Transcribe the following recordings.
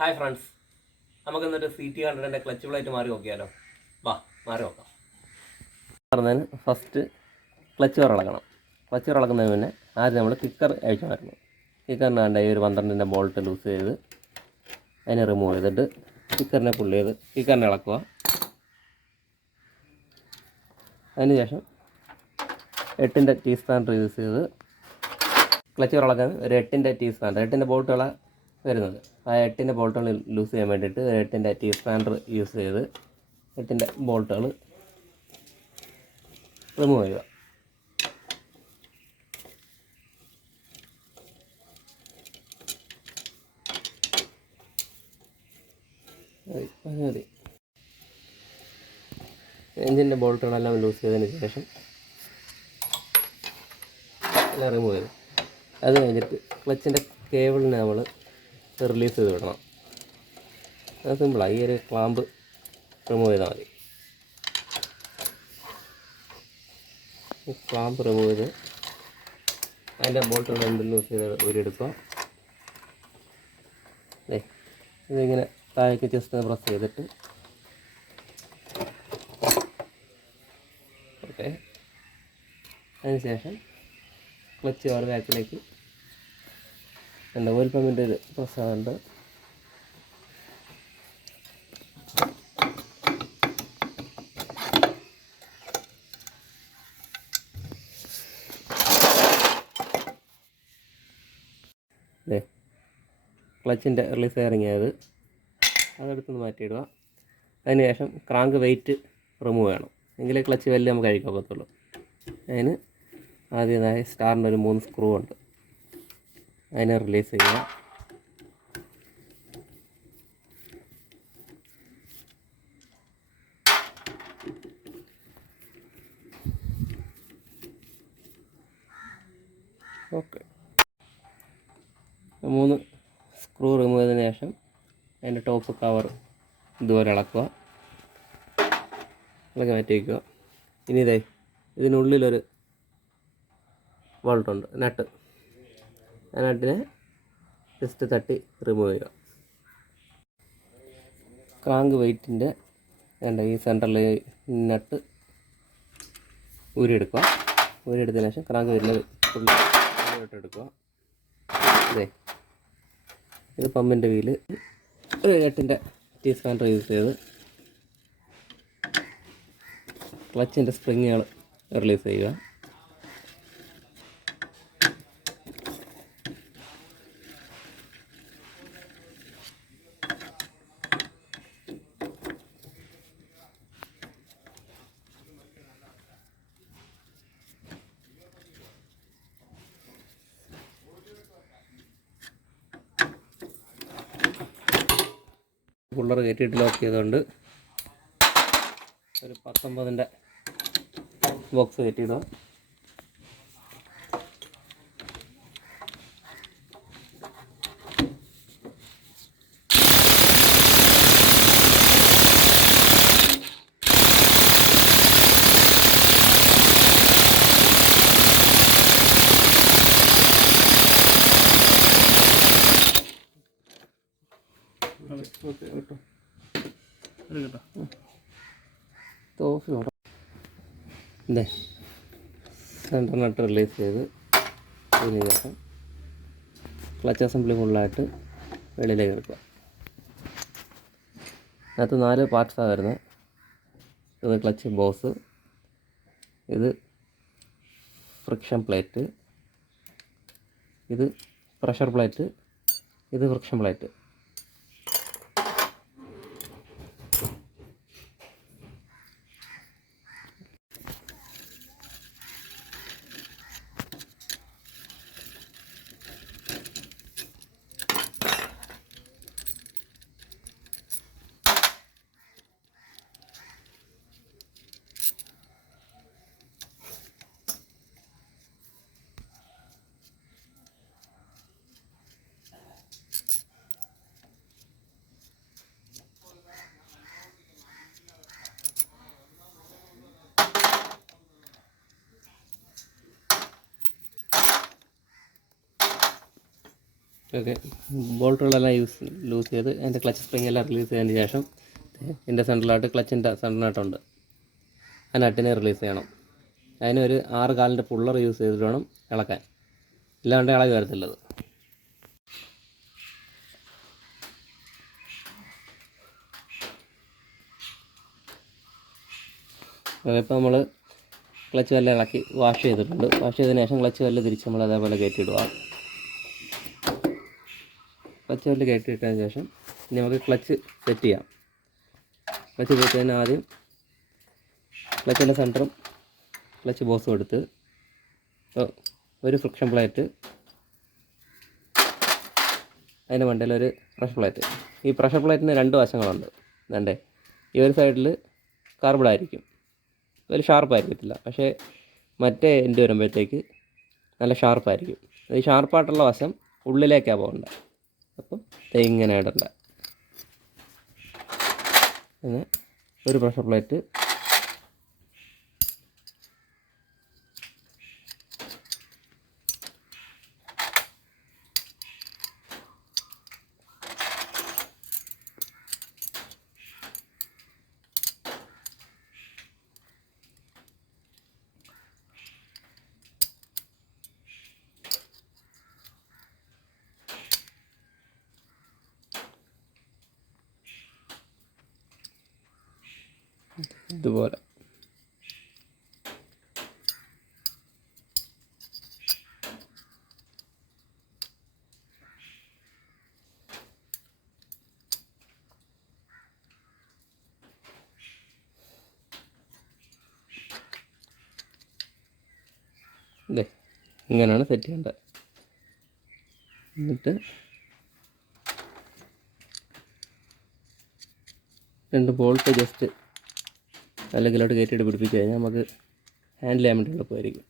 Hi friends, നമുക്ക് എന്നിട്ട് CT100ൻ്റെ clutch plate മാറി നോക്കിയാലോ? വാ മാറി നോക്കാം. പറഞ്ഞതിന് ഫസ്റ്റ് ക്ലച്ച് വിറളക്കണം. ക്ലച്ച് വിറളക്കുന്നതിന് മുന്നേ ആദ്യം നമ്മൾ കിക്കർ അഴിച്ചമായിരുന്നു. കിക്കറിന് വേണ്ട ഈ ഒരു 12ൻ്റെ ബോൾട്ട് ലൂസ് ചെയ്ത് അതിനെ റിമൂവ് ചെയ്തിട്ട് കിക്കറിനെ പുള്ള് ചെയ്ത് കിക്കറിനെ ഇളക്കുക. അതിനുശേഷം 8ൻ്റെ ടീ സ്പാനർ യൂസ് ചെയ്ത് ക്ലച്ച് വിറളക്കാൻ ഒരു 8ൻ്റെ ടീ സ്പാനർ 8ൻ്റെ ബോൾട്ടുകളാണ് വരുന്നത്. ആ 8ൻ്റെ ബോൾട്ടുകൾ ലൂസ് ചെയ്യാൻ വേണ്ടിയിട്ട് 8ൻ്റെ ടീ സ്പാനർ യൂസ് ചെയ്ത് 8ൻ്റെ ബോൾട്ടുകൾ റിമൂവ് ചെയ്യുക. മതി. എഞ്ചിൻ്റെ ബോൾട്ടുകളെല്ലാം ലൂസ് ചെയ്തതിന് ശേഷം എല്ലാം റിമൂവ് ചെയ്തു. അത് കഴിഞ്ഞിട്ട് ക്ലച്ചിൻ്റെ കേബിളിനെ നമ്മൾ റിലീസ് ചെയ്ത് വിടണം. അത് സിമ്പിളാണ്. ഈ ഒരു ക്ലാമ്പ് റിമൂവ് ചെയ്താൽ മതി. ക്ലാമ്പ് റിമൂവ് ചെയ്ത് അതിൻ്റെ ബോൾട്ടുകൾ എന്തെങ്കിലും ലൂസ് ചെയ്ത് ഊരിയെടുക്കുക. ഇതിങ്ങനെ താഴേക്ക് ജസ്റ്റ് പ്രസ് ചെയ്തിട്ട് ഓക്കെ. അതിനുശേഷം ക്ലച്ച് കവർ ബാക്കിലേക്ക് ഉണ്ട്. ഓയിൽ പമ്പിൻ്റെ ഒരു പ്രസ്സാകുന്നുണ്ട്. ക്ലച്ചിൻ്റെ റിലീസ് ഇറങ്ങിയത് അതെടുത്തൊന്ന് മാറ്റിയിടുക. അതിനുശേഷം ക്രാങ്ക് വെയിറ്റ് റിമൂവ് ചെയ്യണം. എങ്കിലേ ക്ലച്ച് വലിയ നമുക്ക് കഴിക്കാൻ പറ്റത്തുള്ളൂ. അതിന് ആദ്യമായി സ്റ്റാറിൻ്റെ ഒരു 3 സ്ക്രൂ ഉണ്ട്. അതിനെ റിലീസ് ചെയ്യുക. ഓക്കെ. 3 സ്ക്രൂ റിമൂവ് ചെയ്തതിന് ശേഷം അതിൻ്റെ ടോപ്പ് കവർ ഇതുപോലെ ഇളക്കുക. ഇളക്കി മാറ്റി വയ്ക്കുക. ഇനി ഇതിനുള്ളിലൊരു ബോൾട്ടുണ്ട്, നട്ട്. ആ നട്ടിനെ ജസ്റ്റ് തട്ടി റിമൂവ് ചെയ്യുക. ക്രാങ്ക് വെയിറ്റിൻ്റെ ഈ സെൻറ്ററിൽ നട്ട് ഊരിയെടുക്കുക. ഊരിയെടുത്തതിന് ശേഷം ക്രാങ്ക് വെയിറ്റിൽ എടുക്കുക. ഇത് പമ്പിൻ്റെ വീല് ഒരു 8ൻ്റെ ടീ സ്പാനർ യൂസ് ചെയ്ത് ക്ലച്ചിൻ്റെ സ്പ്രിങ്ങുകൾ റിലീസ് ചെയ്യുക. പുള്ളർ കയറ്റിയിട്ട് ലോക്ക് ചെയ്തുകൊണ്ട് ഒരു 19ൻ്റെ ബോക്സ് കയറ്റിയിടുക. സെൻറ്റർ നട്ട് റിലീസ് ചെയ്ത് അതിന് ശേഷം ക്ലച്ച് അസംബ്ലി ഫുള്ളായിട്ട് വെളിയിലേക്ക് എടുക്കുക. അതിനകത്ത് 4 പാർട്സാണ് വരുന്നത്. ഇത് ക്ലച്ച് ബോസ്, ഇത് ഫ്രിക്ഷൻ പ്ലേറ്റ്, ഇത് പ്രഷർ പ്ലേറ്റ്, ഇത് ഫ്രിക്ഷൻ പ്ലേറ്റ്. ഓക്കെ, ബോൾട്ടുകളെല്ലാം ലൂസ് ചെയ്ത് അതിൻ്റെ ക്ലച്ച് സ്പ്രിങ് എല്ലാം റിലീസ് ചെയ്തതിന് ശേഷം ഇതിൻ്റെ സെൻട്രലായിട്ട് ക്ലച്ചിൻ്റെ സെൻറ്ററിനായിട്ടുണ്ട്. ആ നട്ടിനെ റിലീസ് ചെയ്യണം. അതിനൊരു 6 കാലിൻ്റെ പുള്ളർ യൂസ് ചെയ്തിട്ട് വേണം ഇളക്കാൻ, ഇല്ലാണ്ട് ഇളകി വരത്തില്ലത്. ഇപ്പോൾ നമ്മൾ ക്ലച്ച് കല്ല് ഇളക്കി വാഷ് ചെയ്തിട്ടുണ്ട്. വാഷ് ചെയ്തതിന് ശേഷം ക്ലച്ച് കല്ല് തിരിച്ച് നമ്മൾ അതേപോലെ കയറ്റിയിടുക. ക്ലച്ച് കല്ല് കയറ്റിയിട്ടതിന് ശേഷം ഇനി നമുക്ക് ക്ലച്ച് സെറ്റ് ചെയ്യാം. ക്ലച്ച് സെറ്റ് ആദ്യം ക്ലച്ചിൻ്റെ സെൻറ്ററും ക്ലച്ച് ബോക്സും എടുത്ത് ഒരു ഫ്രിക്ഷൻ പ്ലേറ്റ്, അതിൻ്റെ മണ്ടയിലൊരു പ്രഷർ പ്ലേറ്റ്. ഈ പ്രഷർ പ്ലേറ്റിന് 2 വശങ്ങളുണ്ട്. വേണ്ടേ, ഈ ഒരു സൈഡിൽ കാർബിളായിരിക്കും, ഒരു ഷാർപ്പായിരിക്കത്തില്ല. പക്ഷേ മറ്റേ എൻഡ് വരുമ്പോഴത്തേക്ക് നല്ല ഷാർപ്പായിരിക്കും. ഈ ഷാർപ്പായിട്ടുള്ള വശം ഉള്ളിലേക്കാണ് പോകേണ്ടത്. അപ്പം ഇങ്ങനെ ഇടണ്ട. അങ്ങനെ ഒരു പ്രഷർ പ്ലേറ്റ്, ഇതുപോലെ ഇതേ ഇങ്ങനെയാണ് സെറ്റ് ചെയ്യേണ്ടത്. എന്നിട്ട് 2 ബോൾട്ട് ജസ്റ്റ് അല്ലെങ്കിലോട്ട് കയറ്റിയിട്ട് പിടിപ്പിച്ച് കഴിഞ്ഞാൽ നമുക്ക് ഹാൻഡിൽ ചെയ്യാൻ വേണ്ടി എളുപ്പമായിരിക്കും.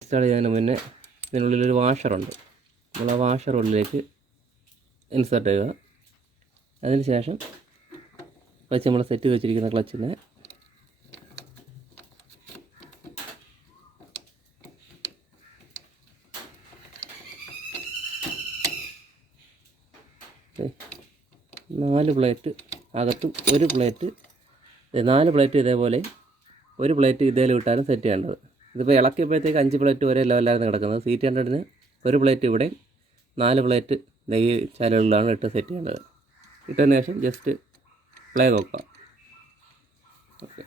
ഇൻസ്റ്റാൾ ചെയ്യുന്നതിന് മുന്നേ ഇതിനുള്ളിലൊരു വാഷറുണ്ട്. നമ്മൾ ആ വാഷർ ഉള്ളിലേക്ക് ഇൻസേർട്ട് ചെയ്യുക. അതിന് ശേഷം ക്ലച്ച് നമ്മൾ സെറ്റ് ചെയ്ത് വെച്ചിരിക്കുന്ന ക്ലച്ചിനെ നാല് പ്ലേറ്റ് അകത്തും ഒരു പ്ലേറ്റ്, 4 പ്ലേറ്റ് ഇതേപോലെ, ഒരു പ്ലേറ്റ് ഇതേലും ഇട്ടാലും സെറ്റ് ചെയ്യേണ്ടത്. ഇതിപ്പോൾ ഇളക്കിയപ്പോഴത്തേക്ക് 5 പ്ലേറ്റ് ഒരേ ലെവലായിരുന്നു കിടക്കുന്നത്. CT100ന് ഒരു പ്ലേറ്റ് ഇവിടെ, 4 പ്ലേറ്റ് ഈ ചാലുകളിലാണ് ഇട്ട് സെറ്റ് ചെയ്യേണ്ടത്. ഇട്ടതിന് ശേഷം ജസ്റ്റ് പ്ലേ നോക്കുക. ഓക്കെ,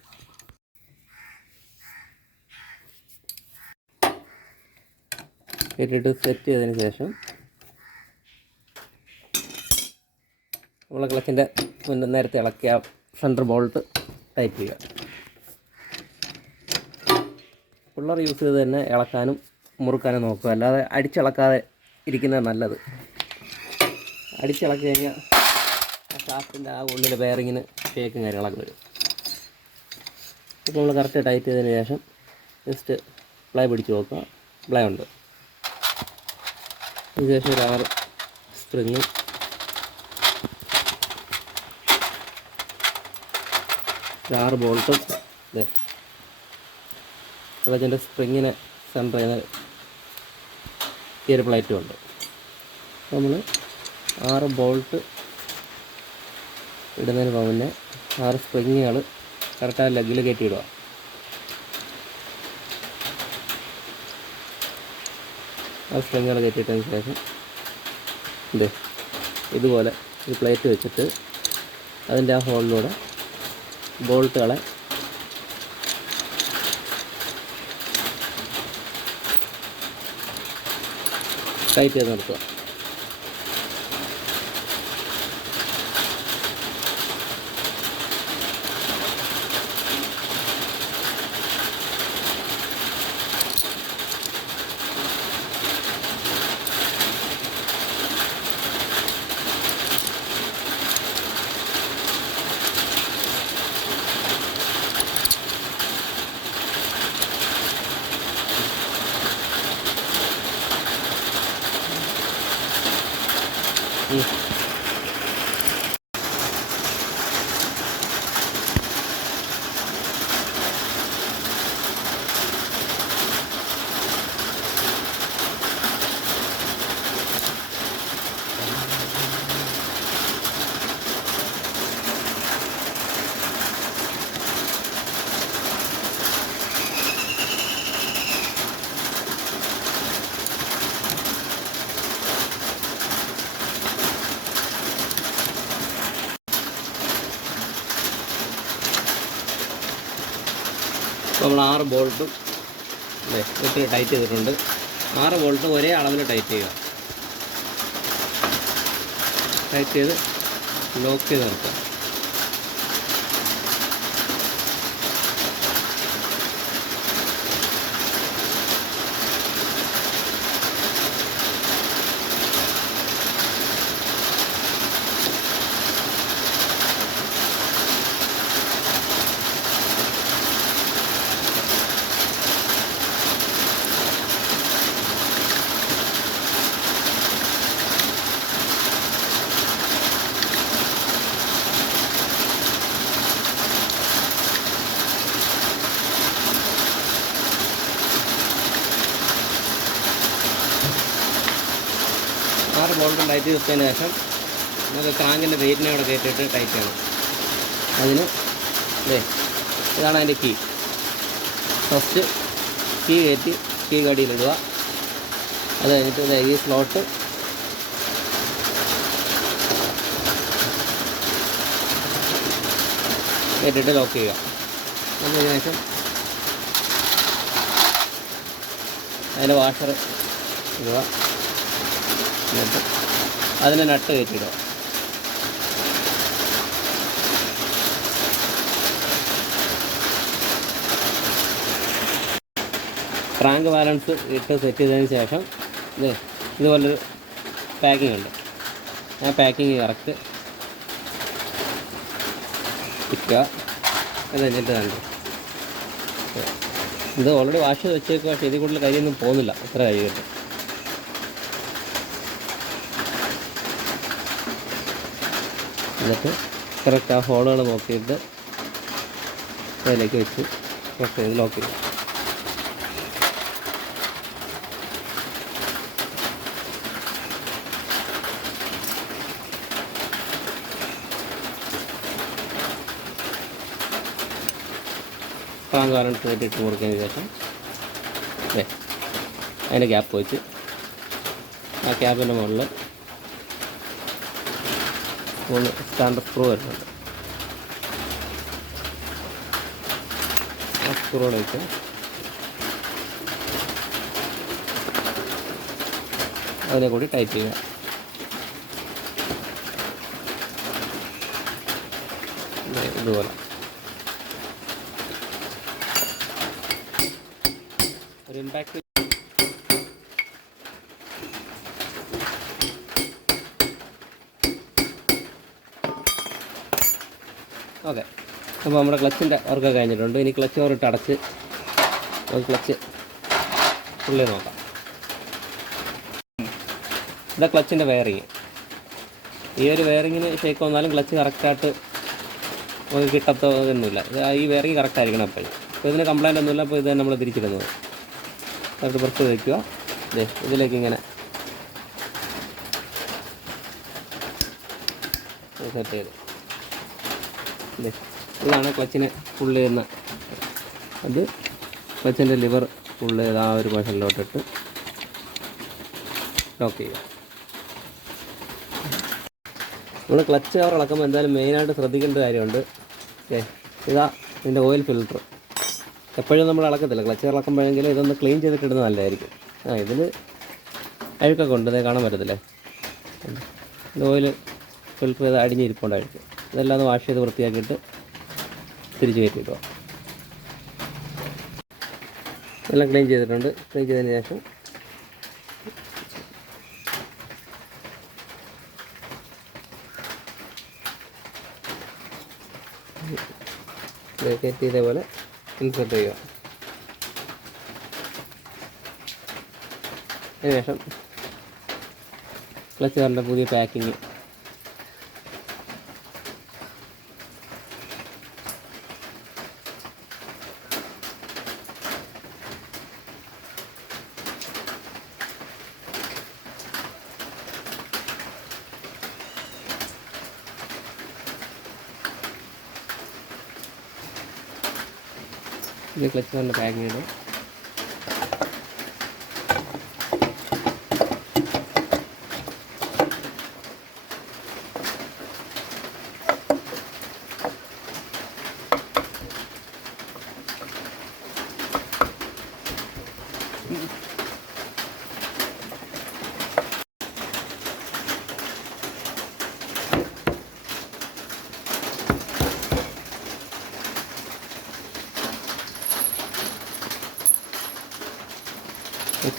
ഇട്ടിട്ട് സെറ്റ് ചെയ്തതിന് ശേഷം നമ്മൾ ക്ലച്ചിൻ്റെ മുന്നേ നേരത്തെ ഇളക്കിയ സെൻറ്റർ ബോൾട്ട് ടൈറ്റ് ചെയ്യുക. പുള്ളർ യൂസ് ചെയ്ത് തന്നെ ഇളക്കാനും മുറുക്കാനും നോക്കുക, അല്ലാതെ അടിച്ചിളക്കാതെ ഇരിക്കുന്നത് നല്ലത്. അടിച്ചിളക്കി കഴിഞ്ഞാൽ ആ ഷാഫ്റ്റിൻ്റെ ആ ഉള്ളിലെ ബെയറിങ്ങിന് ഷേക്കും കാര്യങ്ങളൊക്കെ വരും. ഇപ്പോൾ നമ്മൾ കറക്റ്റ് ടൈറ്റ് ചെയ്തതിന് ശേഷം ജസ്റ്റ് പ്ലൈ പിടിച്ച് നോക്കുക. പ്ലൈ ഉണ്ട്. അതിനുശേഷം ഒരു 6 സ്പ്രിങ്ങും 6 ബോൾട്ടും ക്ലച്ചിൻ്റെ സ്പ്രിങ്ങിനെ സെൻറ്റർ ചെയ്യുന്ന ഈ ഒരു പ്ലേറ്റും ഉണ്ട്. നമ്മൾ 6 ബോൾട്ട് ഇടുന്നതിന് മുന്നേ 6 സ്പ്രിങ്ങുകൾ കറക്റ്റ് ആ ലെഗിൽ കയറ്റിയിടുക. ആ സ്പ്രിങ്ങുകൾ കയറ്റിയിട്ടതിന് ശേഷം ഇതുപോലെ ഒരു പ്ലേറ്റ് വെച്ചിട്ട് അതിൻ്റെ ആ ഹോളിലൂടെ ബോൾട്ടുകളെ ടൈറ്റ് ചെയ്ത് നിർത്തുക. നമ്മൾ 6 ബോൾട്ടും ഇട്ട് ടൈറ്റ് ചെയ്തിട്ടുണ്ട്. 6 ബോൾട്ടും ഒരേ അളവിൽ ടൈറ്റ് ചെയ്യുക. ടൈറ്റ് ചെയ്ത് ലോക്ക് ചെയ്ത് നിർത്തുക. ബോൾട്ടും ടൈറ്റ് ചെയ്തതിന് ശേഷം നമുക്ക് ക്രാങ്കിൻ്റെ വെയിറ്റിനെ അവിടെ കയറ്റിയിട്ട് ടൈറ്റ് ചെയ്യണം. അതിന് ഇതാണ് അതിൻ്റെ കീ. ഫസ്റ്റ് കീ കയറ്റി കീ കടിയിലിടുക. അത് കഴിഞ്ഞിട്ട് ഈ സ്ലോട്ട് കയറ്റിയിട്ട് ലോക്ക് ചെയ്യുക. അതിന് ശേഷം അതിൻ്റെ വാഷർ ഇടുക. എന്നിട്ട് അതിനെ നട്ട് കയറ്റിയിടുക. ക്രാങ്ക് ബാലൻസ് ഇട്ട് സെറ്റ് ചെയ്തതിന് ശേഷം ഇതുപോലൊരു പാക്കിംഗ് ഉണ്ട്. ആ പാക്കിങ് കറക്റ്റ് ഇരിക്കുക. അത് കഴിഞ്ഞിട്ട് കണ്ടു ഇത് ഓൾറെഡി വാഷ് ചെയ്ത് വെച്ചേക്കുക. പക്ഷേ ഇതിൽ കൂടുതൽ കരിയൊന്നും പോകുന്നില്ല. അത്ര കരി കിട്ടും. എന്നിട്ട് കറക്റ്റ് ആ ഹോളുകൾ നോക്കിയിട്ട് അതിലേക്ക് വെച്ച് കറക്റ്റ് ചെയ്ത് ലോക്ക് ചെയ്യും. ക്രാങ്ക് ബാലൻസ് ഇട്ട് കൊടുത്തതിന് ശേഷം അതിൻ്റെ ഗ്യാപ്പ് വെച്ച് ആ ക്യാപ്പിൻ്റെ മുകളിൽ 3 സ്റ്റാൻഡേർഡ് സ്ക്രൂ വരുന്നുണ്ട്. ആ സ്ക്രൂടെ വെച്ച് അതിനെ കൂടി ടൈറ്റ് ചെയ്യുക. ഇതുപോലെ ഒരു ഇമ്പാക്റ്റ്. ഓക്കെ, അപ്പോൾ നമ്മുടെ ക്ലച്ചിൻ്റെ വർക്ക് കഴിഞ്ഞിട്ടുണ്ട്. ഇനി ക്ലച്ച് ഓറിട്ട് അടച്ച് ക്ലച്ച് ഫുള്ളി നോക്കാം. ഇതാ ക്ലച്ചിൻ്റെ വയറിങ്. ഈ ഒരു വയറിങ്ങിന് ഷേക്ക് വന്നാലും ക്ലച്ച് കറക്റ്റായിട്ട് നമുക്ക് കിട്ടത്തൊന്നുമില്ല. ഈ വയറിങ് കറക്റ്റ് ആയിരിക്കണം എപ്പോഴും. അപ്പോൾ ഇതിന് കംപ്ലൈൻ്റ് ഒന്നുമില്ല. അപ്പോൾ ഇത് നമ്മൾ തിരിച്ചിടുന്നത് കറക്റ്റ് പുറത്ത് വയ്ക്കുക. ഇതിലേക്ക് ഇങ്ങനെ സെറ്റ് ചെയ്ത് ഇതാണ് ക്ലച്ചിനെ ഫുള്ള് ചെയ്യുന്ന. അത് ക്ലച്ചിൻ്റെ ലിവർ ഫുള്ള് ചെയ്ത് ആ ഒരു പൊസിഷനിലോട്ടിട്ട് ലോക്ക് ചെയ്യുക. നമ്മൾ ക്ലച്ച് കവർ ഇളക്കുമ്പോൾ എന്തായാലും മെയിനായിട്ട് ശ്രദ്ധിക്കേണ്ട കാര്യമുണ്ട്. ഇതാ ഇതിൻ്റെ ഓയിൽ ഫിൽറ്റർ. എപ്പോഴും നമ്മൾ ഇളക്കത്തില്ല. ക്ലച്ച് കവർ ഇളക്കുമ്പോഴെങ്കിലും ഇതൊന്ന് ക്ലീൻ ചെയ്തിട്ടിടുന്നത് നല്ലതായിരിക്കും. ഇതിൽ അഴുക്കൊക്കെ ഉണ്ട്. കാണാൻ പറ്റത്തില്ലേ? ഇത് ഓയിൽ ഫിൽറ്റർ ചെയ്ത് അടിഞ്ഞിരിപ്പുണ്ടായിരിക്കും. ഇതെല്ലാം ഒന്ന് വാഷ് ചെയ്ത് വൃത്തിയാക്കിയിട്ട് തിരിച്ച് കയറ്റിയിടുക. എല്ലാം ക്ലീൻ ചെയ്തിട്ടുണ്ട്. ക്ലീൻ ചെയ്തതിന് ശേഷം കയറ്റി ഇതേപോലെ ഇൻസെർട്ട് ചെയ്യുക. അതിനുശേഷം ക്ലച്ച് കവറിൻ്റെ പുതിയ പാക്കിങ് ഇത് ക്ലച്ച് കവറിൻ്റെ പാക്കിങ് ഇടും.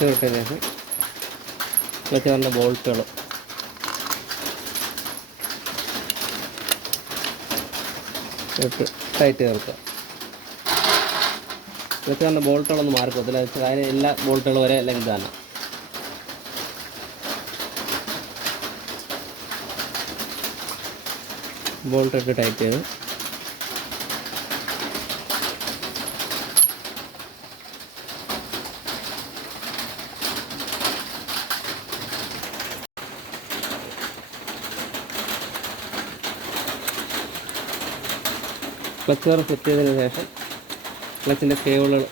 ക്ലച്ച് വിട്ടതിന് ശേഷം ക്ലച്ച് കവറിൻ്റെ ബോൾട്ടുകൾ ഇട്ട് ടൈറ്റ് ചേർക്കുക. ക്ലച്ച് കവറിൻ്റെ ബോൾട്ടുകളൊന്നും മാറിപ്പോകത്തില്ല. അതിന് എല്ലാ ബോൾട്ടുകളും ഒരേ ലെങ്ത് തന്നെ. ബോൾട്ട് ഇട്ട് ടൈറ്റ് ചെയ്ത് ക്ലച്ച് കവർ സെറ്റ് ചെയ്തതിന് ശേഷം ക്ലച്ചിൻ്റെ കേബിളുകൾ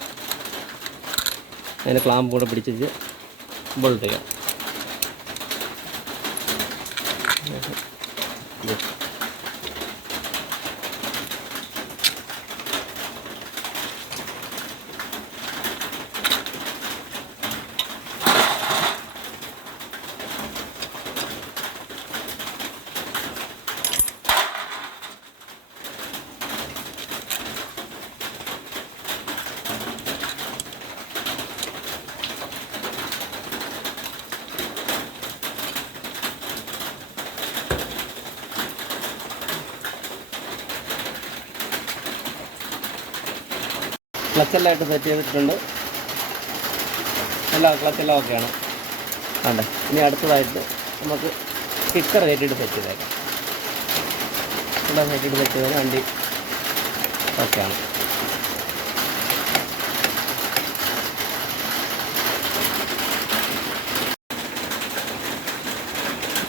അതിൻ്റെ ക്ലാമ്പ് കൂടെ പിടിച്ചിട്ട് ബോൾട്ട് ചെയ്യാം. ക്ലച്ചെല്ലാം ഇട്ട് സെറ്റ് ചെയ്തിട്ടുണ്ട്. ക്ലച്ചെല്ലാം ഓക്കെയാണ്. വേണ്ടേ. ഇനി അടുത്തതായിട്ട് നമുക്ക് കിക്കർ കയറ്റിയിട്ട് സെറ്റ് ചെയ്തേക്കാം. ഇവിടെ കയറ്റിയിട്ട് സെറ്റ് ചെയ്താൽ വണ്ടി ഓക്കെയാണ്.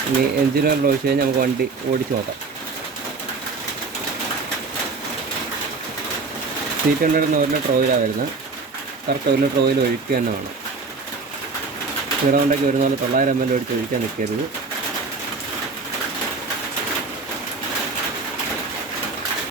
ഇനി എഞ്ചിൻ ഓയിൽ ഒഴിച്ച് കഴിഞ്ഞാൽ നമുക്ക് വണ്ടി ഓടിച്ച് നോക്കാം. സീറ്റ് 100 1 ലിറ്റർ ഓയിലാണ് വരുന്നത്. കറക്റ്റ് 1 ലിറ്റർ ഓയിൽ ഒഴിക്കുക തന്നെ വേണം. ഹീറോ ഹോണ്ടയ്ക്ക് വരുന്ന പോലെ 900 ml ഒഴിച്ച് ഒഴിക്കാൻ നിൽക്കരുത്.